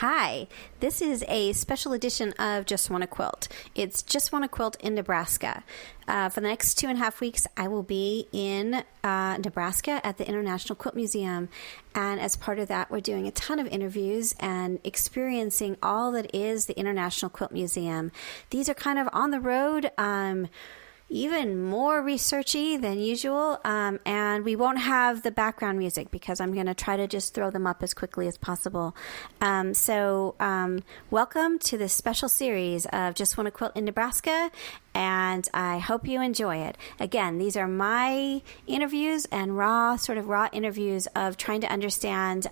Hi, this is a special edition of Just Wanna Quilt. It's Just Wanna Quilt in Nebraska. For the next 2.5 weeks, I will be in Nebraska at the International Quilt Museum. And as part of that, we're doing a ton of interviews and experiencing all that is the International Quilt Museum. These are kind of on the road, even more researchy than usual, and we won't have the background music because I'm going to try to just throw them up as quickly as possible. So welcome to this special series of Just Wanna Quilt in Nebraska, and I hope you enjoy it. Again, these are my interviews and raw interviews of trying to understand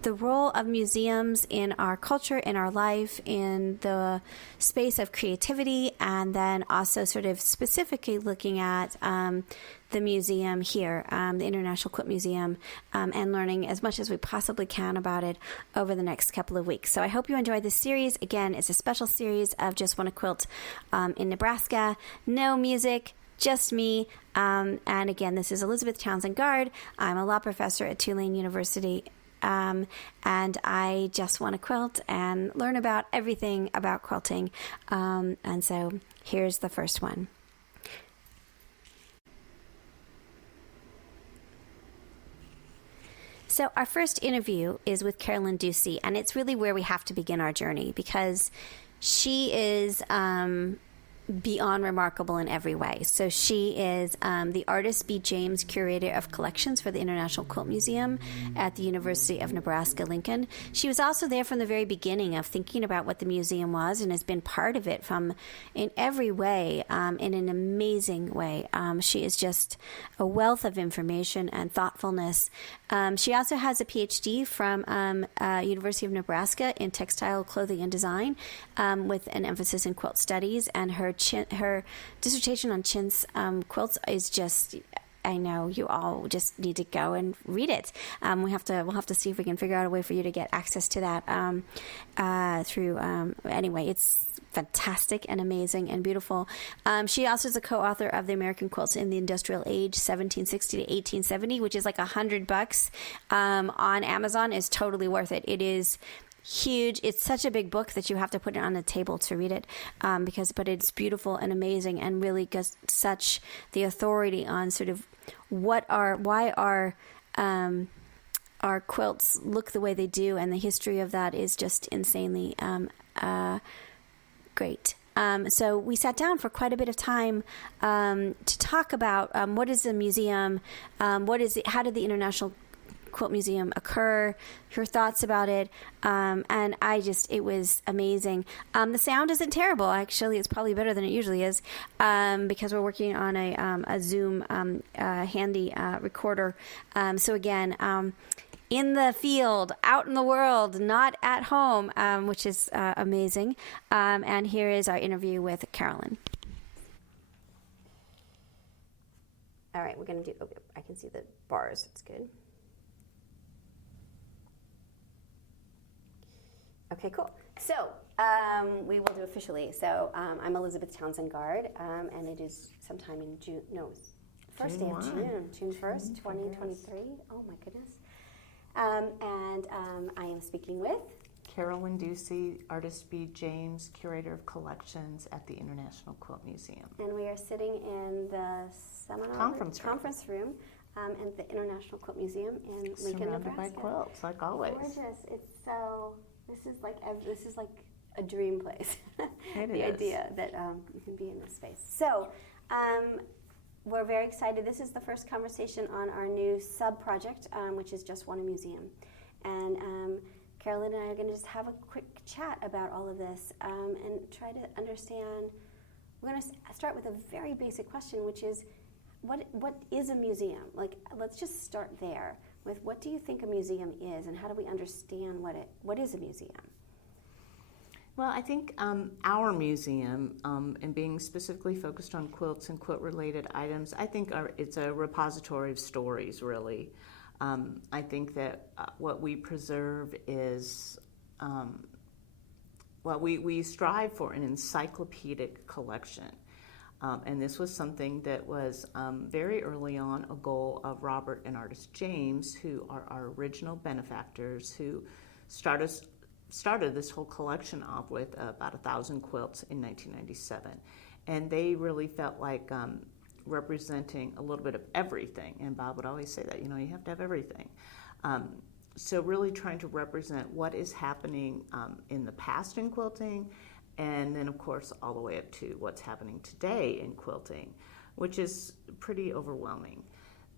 the role of museums in our culture, in our life, in the space of creativity, and then also sort of specifically looking at the museum here, the International Quilt Museum, and learning as much as we possibly can about it over the next couple of weeks. So I hope you enjoy this series. Again, it's a special series of Just Wanna Quilt in Nebraska. No music, just me. And again, this is Elizabeth Townsend-Gard. I'm a law professor at Tulane University. And I just want to quilt and learn about everything about quilting. And so here's the first one. So our first interview is with Carolyn Ducey, and it's really where we have to begin our journey because she is beyond remarkable in every way. So she is the Artist B. James Curator of Collections for the International Quilt Museum at the University of Nebraska-Lincoln. She was also there from the very beginning of thinking about what the museum was and has been part of it from in every way, in an amazing way. She is just a wealth of information and thoughtfulness. She also has a PhD from University of Nebraska in textile, clothing, and design, with an emphasis in quilt studies, and her dissertation on chintz quilts is just, I know you all just need to go and read it. We'll have to see if we can figure out a way for you to get access to that anyway, it's fantastic and amazing and beautiful. She also is a co-author of The American Quilts in the Industrial Age, 1760 to 1870, which is like $100 on Amazon. Is totally worth it. It is huge. It's such a big book that you have to put it on a table to read it, but it's beautiful and amazing and really gives such the authority on sort of why our quilts look the way they do, and the history of that is just insanely great. So we sat down for quite a bit of time to talk about what is the museum, how did the International Quilt Museum occur, her thoughts about it, and it was amazing. The sound isn't terrible. Actually, it's probably better than it usually is, because we're working on a Zoom handy recorder. So again, in the field, out in the world, not at home, which is amazing. And here is our interview with Carolyn. All right, we're going to do, I can see the bars. It's good. Okay, cool. So we will do officially. So I'm Elizabeth Townsend-Gard, and it is sometime in June. No, first day of June, June 1st, 2023. Oh my goodness. And I am speaking with Carolyn Ducey, Artist B. James, Curator of Collections at the International Quilt Museum. And we are sitting in the conference room at the International Quilt Museum in Lincoln, Nebraska. Surrounded by quilts, like always. Gorgeous. It's so. This is like a dream place. The idea that you can be in this space. So we're very excited. This is the first conversation on our new sub-project, which is Just Wanna Museum. And Carolyn and I are going to just have a quick chat about all of this and try to understand. We're going to start with a very basic question, which is, what is a museum? Like, let's just start there with what do you think a museum is, and how do we understand what is a museum? Well, I think our museum, and being specifically focused on quilts and quilt-related items, I think it's a repository of stories, really. I think that what we preserve is, we strive for an encyclopedic collection. And this was something that was very early on a goal of Robert and Artist James, who are our original benefactors, who started started this whole collection off with about 1,000 quilts in 1997. And they really felt like representing a little bit of everything. And Bob would always say that, you have to have everything. So really trying to represent what is happening in the past in quilting, and then of course all the way up to what's happening today in quilting, which is pretty overwhelming,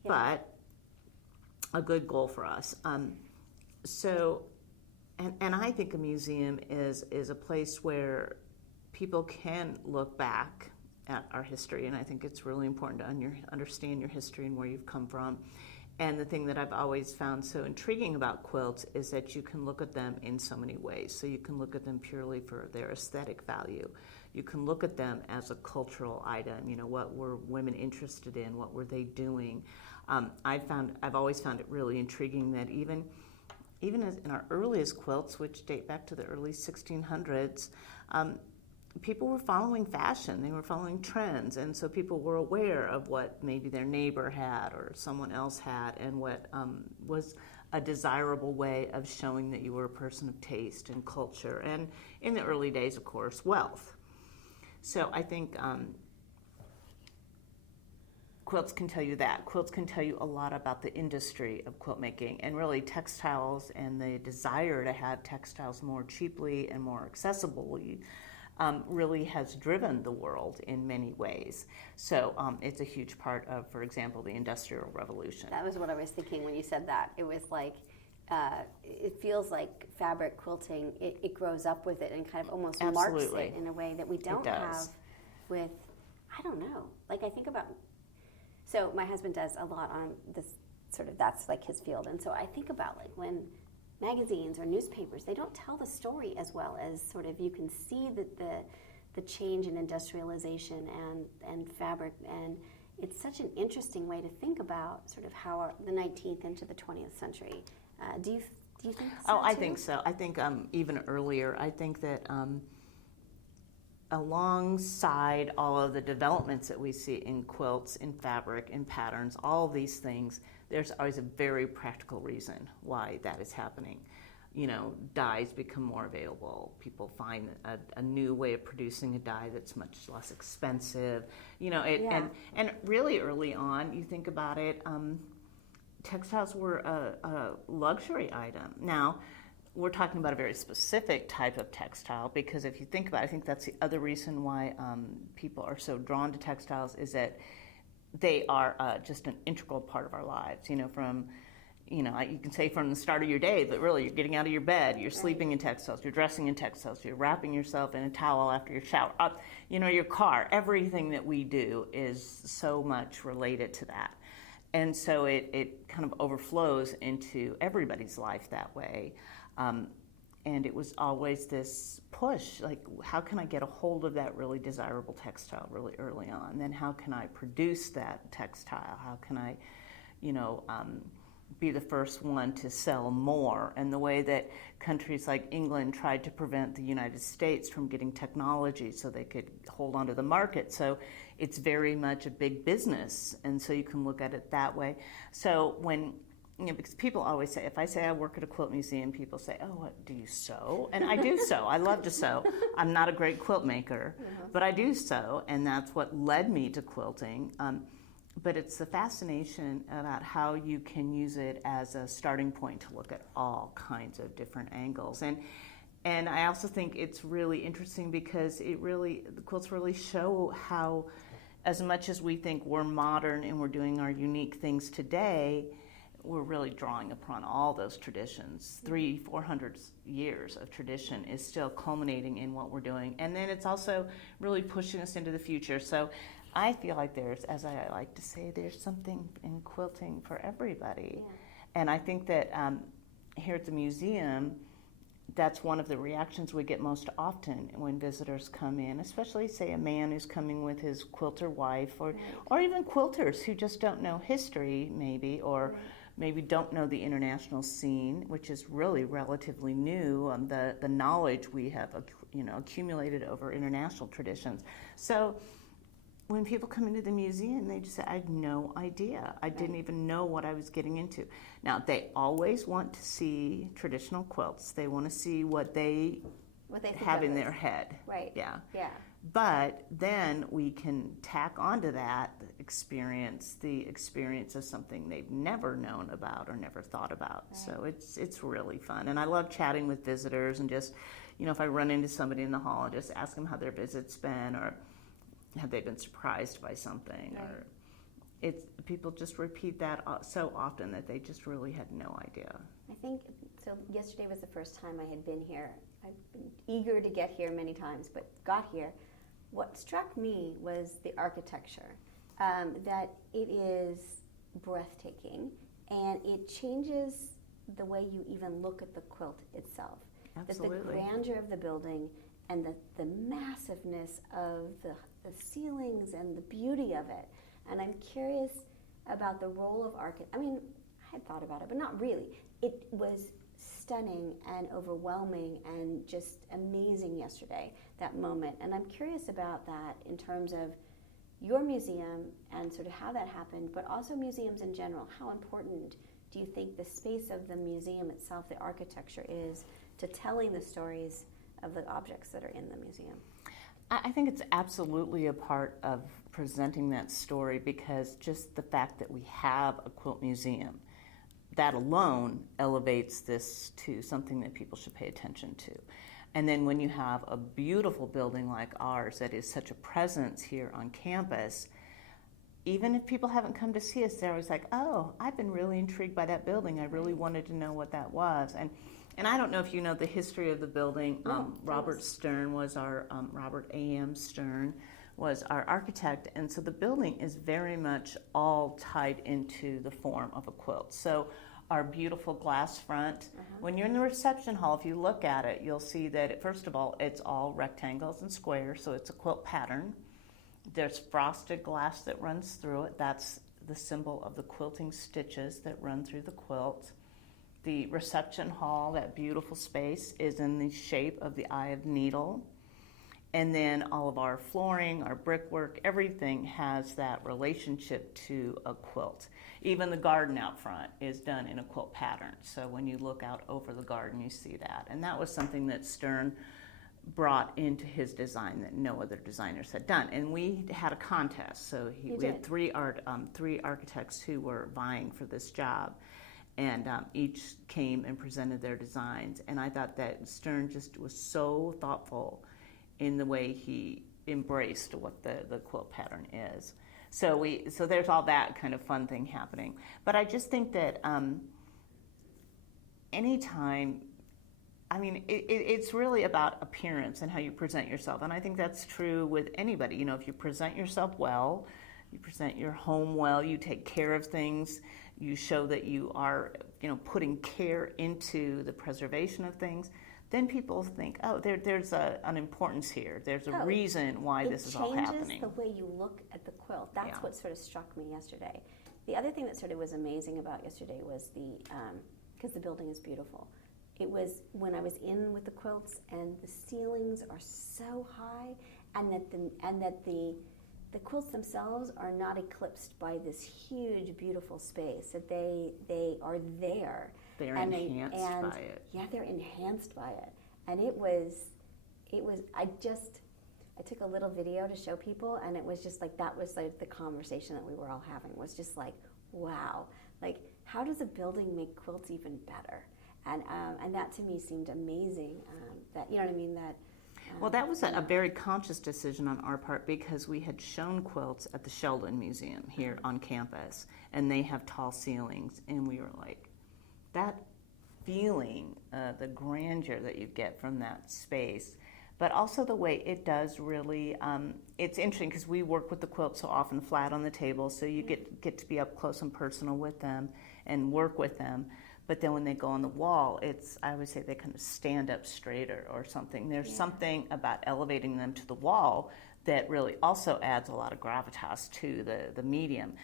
but a good goal for us. And I think a museum is a place where people can look back at our history, and I think it's really important to understand your history and where you've come from. And the thing that I've always found so intriguing about quilts is that you can look at them in so many ways. So you can look at them purely for their aesthetic value. You can look at them as a cultural item. What were women interested in? What were they doing? I've always found it really intriguing that even as in our earliest quilts, which date back to the early 1600s, people were following fashion. They were following trends, and so people were aware of what maybe their neighbor had or someone else had, and what was a desirable way of showing that you were a person of taste and culture, and in the early days, of course, wealth. So I think quilts can tell you that. Quilts can tell you a lot about the industry of quilt making, and really textiles, and the desire to have textiles more cheaply and more accessibly really has driven the world in many ways. So it's a huge part of, for example, the Industrial Revolution. That was what I was thinking when you said that. It was like, it feels like fabric quilting, it grows up with it and kind of almost marks it in a way that we don't have with, I don't know. Like I think about, so my husband does a lot on this sort of, that's like his field. And so I think about like when magazines or newspapers, they don't tell the story as well as sort of you can see that the change in industrialization and fabric, and it's such an interesting way to think about sort of how the 19th into the 20th century. Do you think so? Oh, I think so. I think even earlier. I think that alongside all of the developments that we see in quilts, in fabric, in patterns, all of these things, there's always a very practical reason why that is happening. Dyes become more available. People find a new way of producing a dye that's much less expensive. And really early on, you think about it, textiles were a luxury item. Now, we're talking about a very specific type of textile, because if you think about it, I think that's the other reason why people are so drawn to textiles, is that they are just an integral part of our lives, from, you can say from the start of your day, but really you're getting out of your bed, you're sleeping in textiles, you're dressing in textiles, you're wrapping yourself in a towel after your shower, your car, everything that we do is so much related to that. And so it kind of overflows into everybody's life that way. And it was always this push, like, how can I get a hold of that really desirable textile really early on? Then how can I produce that textile? How can I, be the first one to sell more? And the way that countries like England tried to prevent the United States from getting technology so they could hold onto the market. So it's very much a big business. And so you can look at it that way. So when because people always say, if I say I work at a quilt museum, people say, oh, what, do you sew? And I do sew. I love to sew. I'm not a great quilt maker, but I do sew, and that's what led me to quilting. But it's the fascination about how you can use it as a starting point to look at all kinds of different angles. And I also think it's really interesting because the quilts really show how, as much as we think we're modern and we're doing our unique things today, we're really drawing upon all those traditions. 300-400 years of tradition is still culminating in what we're doing. And then it's also really pushing us into the future. So I feel like there's, as I like to say, there's something in quilting for everybody. Yeah. And I think that here at the museum, that's one of the reactions we get most often when visitors come in, especially, say, a man who's coming with his quilter wife, or even quilters who just don't know history, maybe, or maybe don't know the international scene, which is really relatively new, the knowledge we have accumulated over international traditions. So when people come into the museum, they just say, I had no idea. I didn't even know what I was getting into. Now, they always want to see traditional quilts. They want to see what they have in their head. Right. Yeah. Yeah. But then we can tack onto that experience, the experience of something they've never known about or never thought about. Right. So it's really fun. And I love chatting with visitors and just, if I run into somebody in the hall, I just ask them how their visit's been, or have they been surprised by something, or people just repeat that so often that they just really had no idea. I think so. Yesterday was the first time I had been here. I've been eager to get here many times, but got here. What struck me was the architecture, that it is breathtaking, and it changes the way you even look at the quilt itself. Absolutely. That the grandeur of the building and the massiveness of the ceilings and the beauty of it. And I'm curious about the role of architect. I mean, I had thought about it, but not really. It was stunning and overwhelming and just amazing yesterday, that moment. And I'm curious about that in terms of your museum and sort of how that happened, but also museums in general. How important do you think the space of the museum itself, the architecture, is to telling the stories of the objects that are in the museum? I think it's absolutely a part of presenting that story, because just the fact that we have a quilt museum, that alone elevates this to something that people should pay attention to. And then when you have a beautiful building like ours that is such a presence here on campus, even if people haven't come to see us, they're always like, oh, I've been really intrigued by that building. I really wanted to know what that was. And I don't know if you know the history of the building. Robert Stern was our, Robert A.M. Stern was our architect. And so the building is very much all tied into the form of a quilt. So our beautiful glass front, when you're in the reception hall, if you look at it, you'll see that, first of all, it's all rectangles and squares, so it's a quilt pattern. There's frosted glass that runs through it. That's the symbol of the quilting stitches that run through the quilt. The reception hall, that beautiful space, is in the shape of the eye of the needle. And then all of our flooring, our brickwork, everything has that relationship to a quilt. Even the garden out front is done in a quilt pattern. So when you look out over the garden, you see that. And that was something that Stern brought into his design that no other designers had done. And we had a contest. So we had three architects who were vying for this job. And each came and presented their designs. And I thought that Stern just was so thoughtful in the way he embraced what the quilt pattern is. So there's all that kind of fun thing happening. But I just think that anytime, I mean, it's really about appearance and how you present yourself. And I think that's true with anybody. If you present yourself well, you present your home well, you take care of things, you show that you are, putting care into the preservation of things, then people think, oh, there's an importance here. There's a reason why this is all happening. It changes the way you look at the quilt. That's what sort of struck me yesterday. The other thing that sort of was amazing about yesterday was because the building is beautiful. It was when I was in with the quilts, and the ceilings are so high, and that the quilts themselves are not eclipsed by this huge, beautiful space. That they are there. They're enhanced by it. Yeah, they're enhanced by it. And it was. I took a little video to show people, and it was just like, that was like the conversation that we were all having, was just like, wow, like, how does a building make quilts even better? And that to me seemed amazing. That, you know what I mean? Well, that was a very conscious decision on our part, because we had shown quilts at the Sheldon Museum here on campus, and they have tall ceilings, and we were like, that feeling, the grandeur that you get from that space, but also the way it does really, it's interesting because we work with the quilts so often flat on the table, so you get to be up close and personal with them and work with them. But then when they go on the wall, I always say they kind of stand up straighter or something. There's something about elevating them to the wall that really also adds a lot of gravitas to the medium.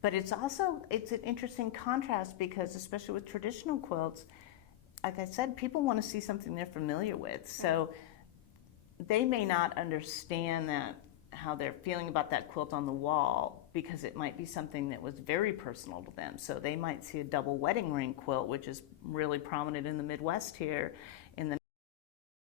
But it's an interesting contrast, because especially with traditional quilts, like I said, people want to see something they're familiar with. So they may not understand that how they're feeling about that quilt on the wall, because it might be something that was very personal to them. So they might see a double wedding ring quilt, which is really prominent in the Midwest here,